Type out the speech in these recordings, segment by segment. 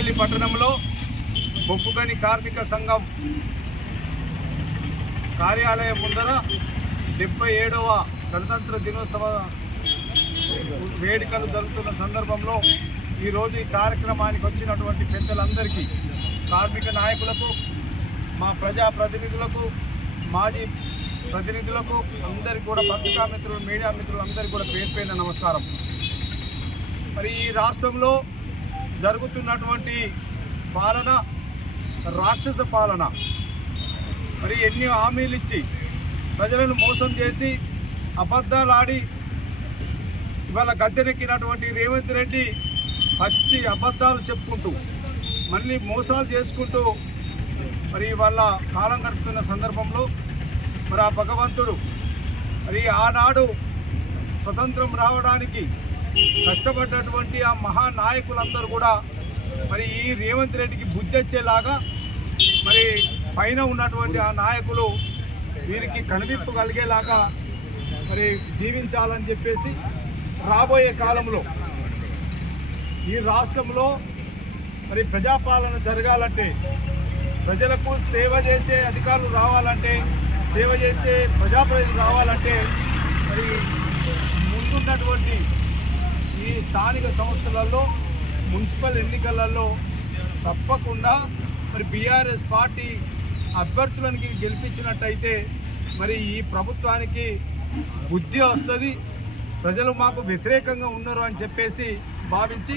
బెల్లంపల్లి పట్టణంలో బొగ్గుగని కార్మిక సంఘం కార్యాలయం ముందర డెబ్బై ఏడవ గణతంత్ర దినోత్సవ వేడుకలు జరుగుతున్న సందర్భంలో ఈరోజు ఈ కార్యక్రమానికి వచ్చినటువంటి పెద్దలందరికీ కార్మిక నాయకులకు మా ప్రజా ప్రతినిధులకు మాజీ ప్రతినిధులకు అందరికీ కూడా పత్రికా మిత్రులు మీడియా మిత్రులు అందరికీ కూడా పేరు పేరిన నమస్కారం. మరి ఈ రాష్ట్రంలో జరుగుతున్నటువంటి పాలన రాక్షస పాలన. మరి ఎన్ని హామీలు ఇచ్చి ప్రజలను మోసం చేసి అబద్ధాలు ఆడి ఇవాళ గద్దెనెక్కినటువంటి రేవంత్ రెడ్డి పచ్చి అబద్ధాలు చెప్పుకుంటూ మళ్ళీ మోసాలు చేసుకుంటూ మరి వాళ్ళ కాలం గడుపుతున్న సందర్భంలో మరి ఆ భగవంతుడు మరి ఆనాడు స్వతంత్రం రావడానికి కష్టపడ్డటువంటి ఆ మహానాయకులందరూ కూడా మరి ఈ రేవంత్ రెడ్డికి బుద్ధి వచ్చేలాగా మరి పైన ఉన్నటువంటి ఆ నాయకులు వీరికి కనువిప్పు కలిగేలాగా మరి జీవించాలని చెప్పేసి రాబోయే కాలంలో ఈ రాష్ట్రంలో మరి ప్రజాపాలన జరగాలంటే ప్రజలకు సేవ చేసే అధికారులు రావాలంటే సేవ చేసే ప్రజాప్రతినిధులు రావాలంటే మరి ముందున్నటువంటి స్థానిక సంస్థలలో మున్సిపల్ ఎన్నికలలో తప్పకుండా మరి బీఆర్ఎస్ పార్టీ అభ్యర్థులకి గెలిపించినట్టయితే మరి ఈ ప్రభుత్వానికి బుద్ధి వస్తుంది. ప్రజలు మాకు వ్యతిరేకంగా ఉన్నారు అని చెప్పేసి భావించి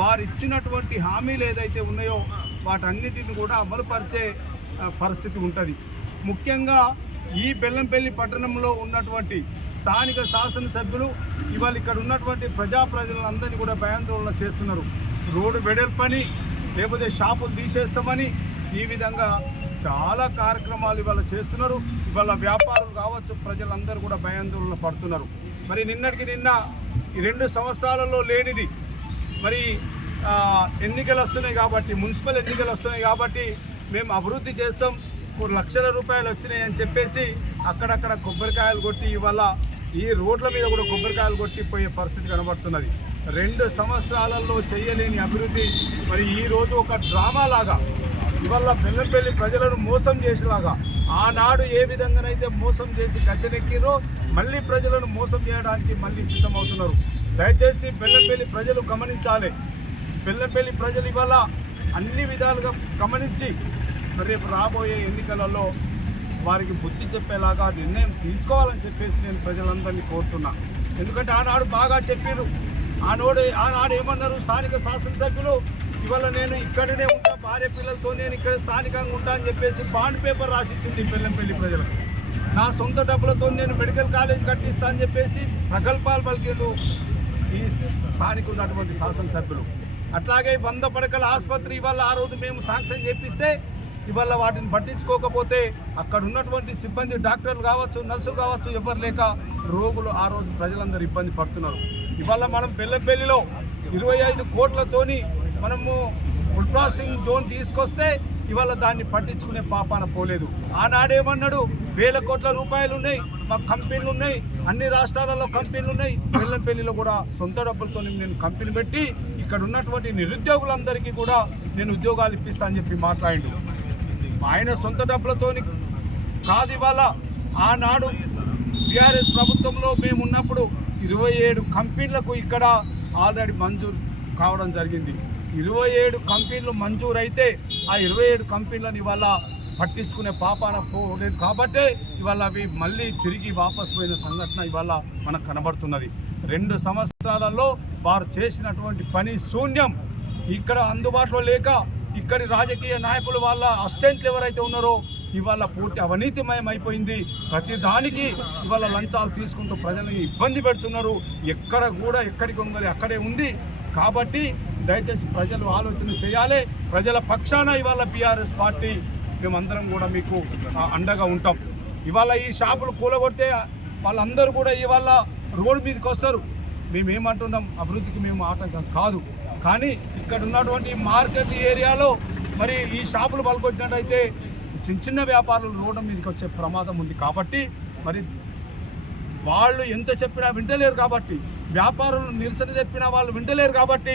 వారు ఇచ్చినటువంటి హామీలు ఏదైతే ఉన్నాయో వాటన్నిటిని కూడా అమలుపరిచే పరిస్థితి ఉంటుంది. ముఖ్యంగా ఈ బెల్లంపల్లి పట్టణంలో ఉన్నటువంటి స్థానిక శాసనసభ్యులు ఇవాళ ఇక్కడ ఉన్నటువంటి ప్రజా ప్రజలందరినీ కూడా భయాందోళన చేస్తున్నారు. రోడ్డు వెడల్పని లేకపోతే షాపులు తీసేస్తామని ఈ విధంగా చాలా కార్యక్రమాలు ఇవాళ చేస్తున్నారు. ఇవాళ వ్యాపారులు కావచ్చు ప్రజలందరూ కూడా భయాందోళన పడుతున్నారు. మరి నిన్నటికి నిన్న ఈ రెండు సంవత్సరాలలో లేనిది మరి ఎన్నికలు వస్తున్నాయి కాబట్టి మున్సిపల్ ఎన్నికలు వస్తున్నాయి కాబట్టి మేము అభివృద్ధి చేస్తాం. లక్షల రూపాయలు వచ్చినాయి అని చెప్పేసి అక్కడక్కడ కొబ్బరికాయలు కొట్టి ఇవాళ ఈ రోడ్ల మీద కూడా కొబ్బరికాయలు కొట్టి పోయే పరిస్థితి కనబడుతున్నది. రెండు సంవత్సరాలలో చేయలేని అభివృద్ధి. మరి ఈ రోజు ఒక డ్రామా లాగా ఇవాళ బెల్లంపల్లి ప్రజలను మోసం చేసేలాగా ఆనాడు ఏ విధంగానైతే మోసం చేసి గద్దెనెక్కిరో మళ్ళీ ప్రజలను మోసం చేయడానికి మళ్ళీ సిద్ధమవుతున్నారు. దయచేసి బెల్లంపల్లి ప్రజలు గమనించాలి. బెల్లంపల్లి ప్రజలు ఇవాళ అన్ని విధాలుగా గమనించి రేపు రాబోయే ఎన్నికలలో వారికి బుద్ధి చెప్పేలాగా నిర్ణయం తీసుకోవాలని చెప్పేసి నేను ప్రజలందరినీ కోరుతున్నా. ఎందుకంటే ఆనాడు బాగా చెప్పారు ఆనాడు ఆనాడు ఏమన్నారు? స్థానిక శాసనసభ్యులు ఇవాళ నేను ఇక్కడనే ఉంటా భార్య పిల్లలతో నేను ఇక్కడ స్థానికంగా ఉంటా అని చెప్పేసి బాండ్ పేపర్ రాసిచ్చింది పెళ్ళంపల్లి ప్రజలకు. నా సొంత డబ్బులతో నేను మెడికల్ కాలేజ్ కట్టిస్తా అని చెప్పేసి ప్రగల్భాలు పలికిండు ఈ స్థానిక ఉన్నటువంటి శాసనసభ్యులు. అట్లాగే వంద పడకల ఆసుపత్రి ఇవాళ ఆ రోజు మేము శాంక్షన్ చేపిస్తే ఇవాళ వాటిని పట్టించుకోకపోతే అక్కడ ఉన్నటువంటి సిబ్బంది డాక్టర్లు కావచ్చు నర్సులు కావచ్చు ఎవరు లేక రోగులు ఆ రోజు ప్రజలందరూ ఇబ్బంది పడుతున్నారు. ఇవాళ మనం పెళ్ళపెల్లిలో ఇరవై ఐదు కోట్లతోని మనము ఫుడ్ ప్రాసెసింగ్ జోన్ తీసుకొస్తే ఇవాళ దాన్ని పట్టించుకునే పాపాన పోలేదు. ఆనాడేమన్నాడు వేల కోట్ల రూపాయలు ఉన్నాయి మాకు కంపెనీలు ఉన్నాయి అన్ని రాష్ట్రాలలో కంపెనీలు ఉన్నాయి. బెల్లంపల్లిలో కూడా సొంత డబ్బులతో నేను కంపెనీ పెట్టి ఇక్కడ ఉన్నటువంటి నిరుద్యోగులందరికీ కూడా నేను ఉద్యోగాలు ఇప్పిస్తా అని చెప్పి మాట్లాడిండు. ఆయన సొంత డబ్బులతోని కాదు ఇవాళ ఆనాడు టీఆర్ఎస్ ప్రభుత్వంలో మేము ఉన్నప్పుడు ఇరవై ఏడు కంపెనీలకు ఇక్కడ ఆల్రెడీ మంజూరు కావడం జరిగింది. ఇరవై ఏడు కంపెనీలు మంజూరు అయితే ఆ ఇరవై ఏడు కంపెనీలను ఇవాళ పట్టించుకునే పాపాన పోలేదు కాబట్టే ఇవాళ అవి మళ్ళీ తిరిగి వాపసు పోయిన సంఘటన ఇవాళ మనకు కనబడుతున్నది. రెండు సంవత్సరాలలో వారు చేసినటువంటి పని శూన్యం. ఇక్కడ అందుబాటులో లేక ఇక్కడి రాజకీయ నాయకులు వాళ్ళ అసిస్టెంట్లు ఎవరైతే ఉన్నారో ఇవాళ పూర్తి అవినీతిమయం అయిపోయింది. ప్రతి దానికి ఇవాళ లంచాలు తీసుకుంటూ ప్రజల్ని ఇబ్బంది పెడుతున్నారు. ఎక్కడ కూడా ఎక్కడికి ఉందని అక్కడే ఉంది. కాబట్టి దయచేసి ప్రజలు ఆలోచన చేయాలి. ప్రజల పక్షాన ఇవాళ బీఆర్ఎస్ పార్టీ మేమందరం కూడా మీకు అండగా ఉంటాం. ఇవాళ ఈ షాపులు కూలగొడితే వాళ్ళందరూ కూడా ఇవాళ రోడ్డు మీదకి వస్తారు. మేమేమంటున్నాం? అభివృద్ధికి మేము ఆటంకం కాదు. కానీ ఇక్కడ ఉన్నటువంటి మార్కెట్ ఏరియాలో మరి ఈ షాపులు పలుకొచ్చినట్టయితే చిన్న చిన్న వ్యాపారులు రోడ్డు మీదకి వచ్చే ప్రమాదం ఉంది కాబట్టి మరి వాళ్ళు ఎంత చెప్పినా వింటలేరు కాబట్టి వ్యాపారులు నిరసన చెప్పినా వాళ్ళు వింటలేరు కాబట్టి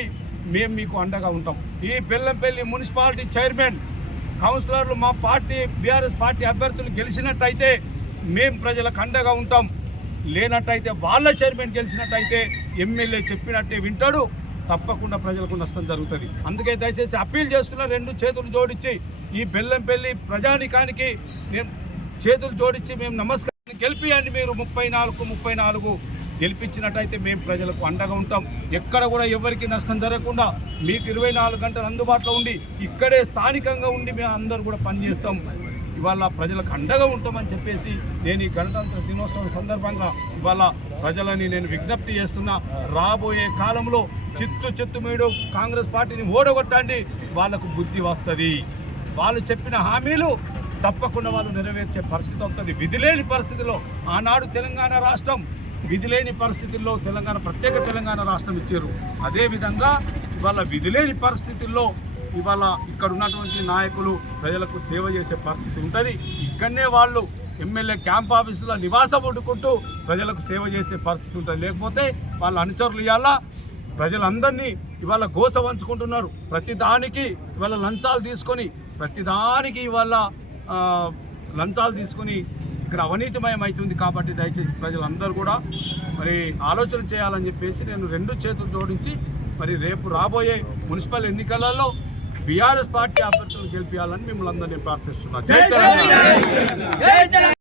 మేము మీకు అండగా ఉంటాం. ఈ బెల్లంపల్లి మున్సిపాలిటీ చైర్మన్ కౌన్సిలర్లు మా పార్టీ బీఆర్ఎస్ పార్టీ అభ్యర్థులు గెలిచినట్టయితే మేము ప్రజలకు అండగా ఉంటాం. లేనట్టయితే వాళ్ళ చైర్మన్ గెలిచినట్టయితే ఎమ్మెల్యే చెప్పినట్టే వింటాడు. తప్పకుండా ప్రజలకు నష్టం జరుగుతుంది. అందుకే దయచేసి అప్పీల్ చేస్తున్న రెండు చేతులు జోడించి ఈ బెల్లంపల్లి ప్రజానికానికి మేము చేతులు జోడించి మేము నమస్కారం గెలిపియండి మీరు. ముప్పై నాలుగు ముప్పై నాలుగు గెలిపించినట్టయితే మేము ప్రజలకు అండగా ఉంటాం. ఎక్కడ కూడా ఎవరికి నష్టం జరగకుండా మీకు ఇరవై నాలుగు గంటలు అందుబాటులో ఉండి ఇక్కడే స్థానికంగా ఉండి మేము అందరూ కూడా పనిచేస్తాం ఇవాళ ప్రజలకు అండగా ఉంటామని చెప్పేసి నేను ఈ గణతంత్ర దినోత్సవం సందర్భంగా ఇవాళ ప్రజలని నేను విజ్ఞప్తి చేస్తున్నా. రాబోయే కాలంలో చిత్తు చిత్తు మీడు కాంగ్రెస్ పార్టీని ఓడగొట్టండి. వాళ్ళకు బుద్ధి వస్తుంది. వాళ్ళు చెప్పిన హామీలు తప్పకుండా వాళ్ళు నెరవేర్చే పరిస్థితి అవుతుంది విధిలేని పరిస్థితిలో ఆనాడు తెలంగాణ రాష్ట్రం విధిలేని పరిస్థితుల్లో తెలంగాణ ప్రత్యేక తెలంగాణ రాష్ట్రం ఇచ్చారు. అదేవిధంగా ఇవాళ విధిలేని పరిస్థితుల్లో ఇవాళ ఇక్కడ ఉన్నటువంటి నాయకులు ప్రజలకు సేవ చేసే పరిస్థితి ఉంటుంది. ఇక్కడనే వాళ్ళు ఎమ్మెల్యే క్యాంప్ ఆఫీసులో నివాసం వండుకుంటూ ప్రజలకు సేవ చేసే పరిస్థితి ఉంటుంది. లేకపోతే వాళ్ళ అనుచరులు ఇవాళ ప్రజలందరినీ ఇవాళ గోస వంచుకుంటున్నారు. ప్రతిదానికి ఇవాళ లంచాలు తీసుకొని ప్రతిదానికి ఇవాళ లంచాలు తీసుకొని ఇక్కడ అవినీతిమయం అవుతుంది కాబట్టి దయచేసి ప్రజలందరూ కూడా మరి ఆలోచన చేయాలని చెప్పేసి నేను రెండు చేతులు జోడించి మరి రేపు రాబోయే మున్సిపల్ ఎన్నికలలో బీఆర్ఎస్ పార్టీ అభ్యర్థులను గెలిపించాలని మిమ్మల్ని అందరినీ ప్రార్థిస్తున్నాను